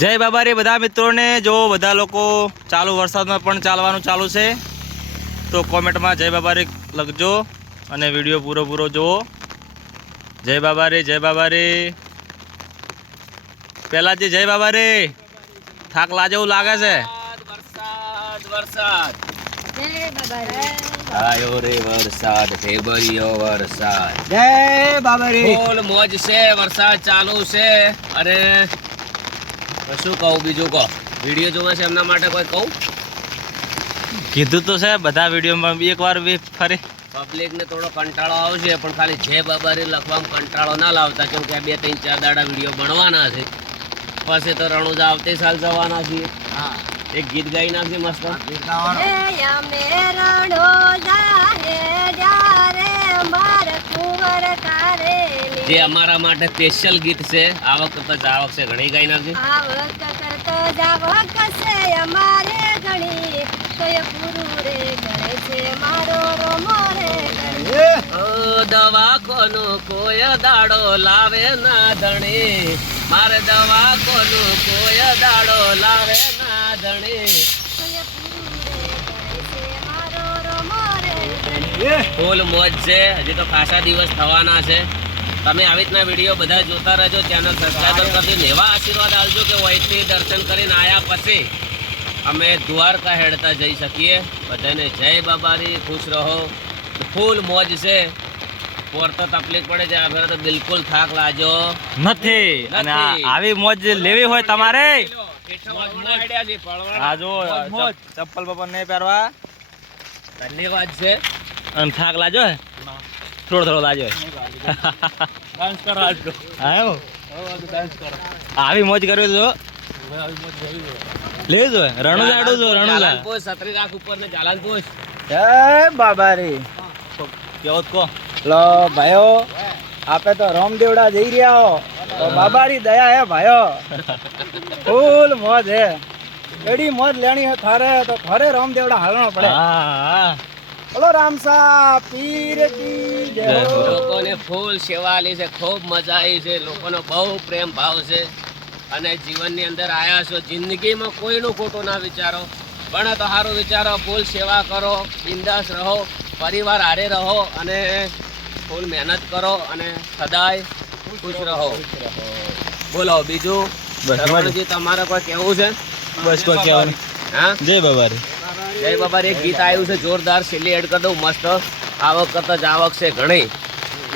જય બાબા રે બધા મિત્રોને। જો બધા લોકો ચાલુ વરસાદમાં પણ ચાલવાનું ચાલુ છે તો કોમેન્ટમાં જય બાબા રે લખજો અને વિડીયો પૂરો જુઓ। જય બાબા રે, જય બાબા રે। પહેલાજી જય બાબા રે। થાક લાજેવું લાગે છે। વરસાદ વરસાદ જય બાબા રે। આયો રે વરસાદ, ફેબરિયો વરસાદ। જય બાબા રે। ફૂલ મોજ છે, વરસાદ ચાલુ છે। અને શું કહું, બીજું કહો? વિડીયો જોવે છે એમના માટે કોઈ કહું? કીધું તો છે બધા વિડીયોમાં એકવાર ફરી। પબ્લિક ને થોડો કંટાળો આવશે, પણ ખાલી જય બાબા રે લખવામાં કંટાળો ના લાવતા, કેમ કે 2-3-4 દાડા વિડીયો બનવાના છે। પછી તો રણુજા આવતી સાલ જવાના છીએ। હા, એક ગીત ગાઈ નાખજે મસ્ત। એ અમે રણોજા રે જારે માર કુંવર તારેલી। જે અમારા માટે સ્પેશિયલ ગીત છે, આવક કરતા જાવક છે, ઘણી ગાઈ નાખજે। આવક કરતો જાવક છે અમારે ઘણી, તોય પૂરું રે કરે છે મારો રોમો રે ઘણી। ઓ દવાખાનો કોઈ દાડો લાવે ના ધણી, મારે દવાખાનો કોઈ દાડો લાવે ના ધણી। તોય પૂરું રે કરે છે મારો રોમો રે ઘણી। ફૂલ મોજ છે, હજી તો ખાસા દિવસ થવાના છે। તમે આવી રીતના વિડીયો બધા જોતા રહેજો, ચેનલ સબસ્ક્રાઈબર કરી એવા આશીર્વાદ આપજો કે વહીથી દર્શન કરીને આવ્યા પછી અમે દ્વારકા હેડતા જઈ શકીએ। બધાને જય બાબારી, ખુશ રહો। ફૂલ મોજ છે। પોર તો તકલીફ પડે છે, આ ફેરે તો બિલકુલ થાક લાજો નથી। અને આવી મોજ લેવી હોય તમારે આ જો ચપ્પલ બપ્પલ નહીં પહેરવા, ધન્યવાદ છે। અને થાક લાજો હે થોડો લાજો હે। આવી મોજ કરવી તો લેવી જો રણુજા આડું જો રણુજા પોસ છત્રી રાખ ઉપર ને ચાલાન પોસ। જય બાબા રે। કેવો કો લો ભાઈઓ, આપે તો રામદેવડા જઈ રહ્યા હો, તો બાબારી દયા હે ભાઈઓ। ફૂલ મોજ હે, એડી મોજ લેણી હે થારે તો થારે રામદેવડા હાલનો પડે। હા બોલો રામસા પીર કી જય। લોકોને ફૂલ સેવા આલી છે, ખૂબ મજા આવી છે, લોકોનો બહુ પ્રેમ ભાવ છે। અને જીવનની અંદર આયા છો, જિંદગીમાં કોઈનું ખોટું ના વિચારો, પણ તો સારું વિચારો, ફૂલ સેવા કરો, બિંદાસ રહો, પરિવાર હારે રહો અને ફૂલ મહેનત કરો અને સદાય ખુશ રહો। બોલો બીજું બસ શરવણજી, તમારે કોઈ કહેવું છે? બસ કોઈ કહેવાનું। હા, જય બાબા રે। જય બાબા રે। એક ગીત આવ્યું છે જોરદાર, સિલી એડ કરી દઉં મસ્ત। આવક કરતા જાવક છે ઘણી,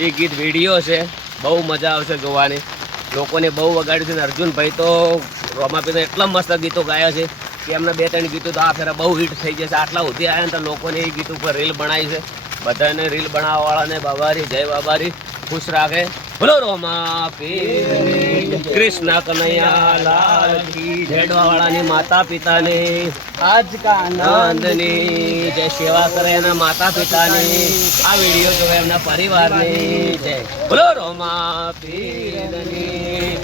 એ ગીત વિડીયો છે, બહુ મજા આવશે જોવાની। લોકોને બહુ વગાડ્યું છે ને અર્જુનભાઈ તો રોમાપીને એટલા મસ્ત ગીતો ગાયા છે કે એમને 2-3 ગીતો તો આ ફેરા બહુ હિટ થઈ જશે। આટલા સુધી આવ્યા ને તો લોકોને એ ગીત ઉપર રીલ બનાવી છે। બધાને રીલ બનાવવાવાળાને બાબારી જય બાબારી ખુશ રાખે। બોલો રોમા પીર કૃષ્ણ કનૈયા લાલ કી, જેડવાવાળાની માતા પિતાને આજ કા આનંદની જય, સેવા કરે એના માતા પિતાની, આ વિડીયો જોવે એમના પરિવારની જય। બોલો રોમા પીરની